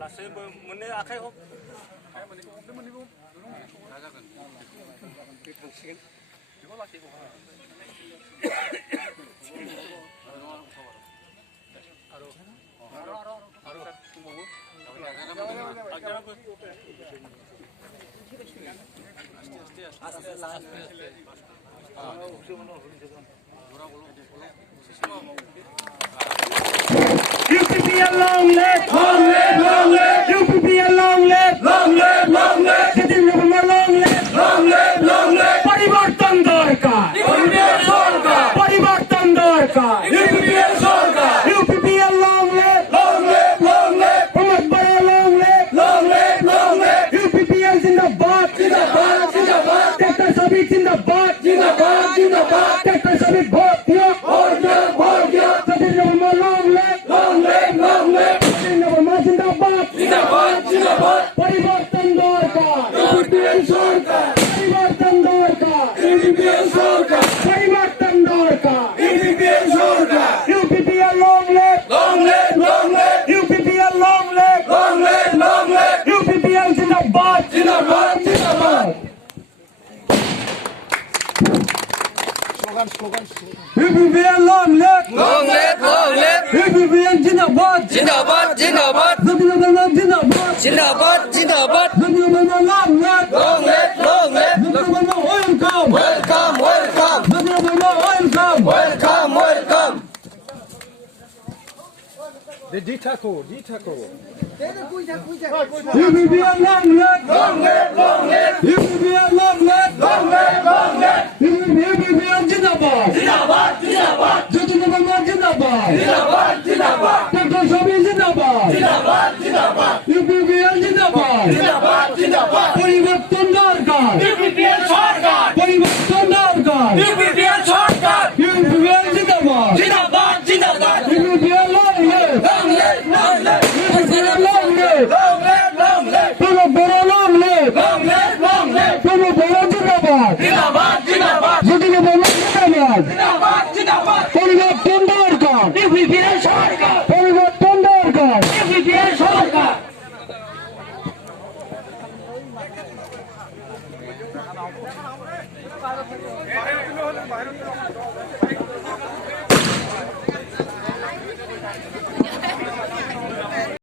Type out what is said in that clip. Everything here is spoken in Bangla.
लासै मोननै आखाइ हक UPPL long live, long live, long live. UPPL long live, long live, long live. Sitting November long live, long live, long live. পরিবর্তন দরকার, UPPL সরকার, পরিবর্তন দরকার, UPPL সরকার, UPPL long live, long live, long live. Pramod বড় long live, long live, long live. UPPL জিন্দাবাদ, জিন্দাবাদ, জিন্দাবাদ. ডাক্তার সাবিক জিন্দাবাদ, জিন্দাবাদ, জিন্দাবাদ. ডাক্তার সাবিক ভোট দিও, ভোট দিও, ভোট দিও. Sitting November long live, long live, long live. জিন্দাবাদ, জিন্দাবাদ, জিন্দাবাদ. পরিবর্তন দরকার, UPPL সরকার, পরিবর্তন দরকার, UPPL সরকার, পরিবর্তন দরকার, UPPL সরকার. UPPL long live, long live, long live. UPPL long live, long live, long live. UPPL জিন্দাবাদ, জিন্দাবাদ, জিন্দাবাদ. UPPL long live, long live, long live. UPPL জিন্দাবাদ, জিন্দাবাদ, জিন্দাবাদ, জিন্দাবাদ, জিন্দাবাদ. জিন্দাবাদ, জিন্দাবাদ. জিন্দাবাদ long live, Long live, long live. জিন্দাবাদ welcome, Welcome, welcome, জিন্দাবাদ welcome. welcome, welcome. UPPL long live, Long live, long live. UPPL long live, Long live, long live. UPPL জিন্দাবাদ, জিন্দাবাদ, জিন্দাবাদ, জিন্দাবাদ জিন্দাবাদ. জিন্দাবাদ, জিন্দাবাদ, ডক্টর সাবিক জিন্দাবাদ, জিন্দাবাদ, জিন্দাবাদ, UPPL জিন্দাবাদ. জিন্দাবাদ, জিন্দাবাদ. পরিবর্তন দরকার, UPPL সরকার, পরিবর্তন দরকার. UPPL সরকার, UPPL জিন্দাবাদ, জিন্দাবাদ, জিন্দাবাদ. UPPL long live, Long live, long live. UPPL long live. Long live, long live. Pramod বড় long live, Long live, long live. Pramod বড় জিন্দাবাদ, জিন্দাবাদ, জিন্দাবাদ, জিন্দাবাদ জিন্দাবাদ. জিন্দাবাদ, জিন্দাবাদ. পরিবর্তন দরকার, UPPL সরকার, পরিবর্তন দরকার. UPPL সরকার.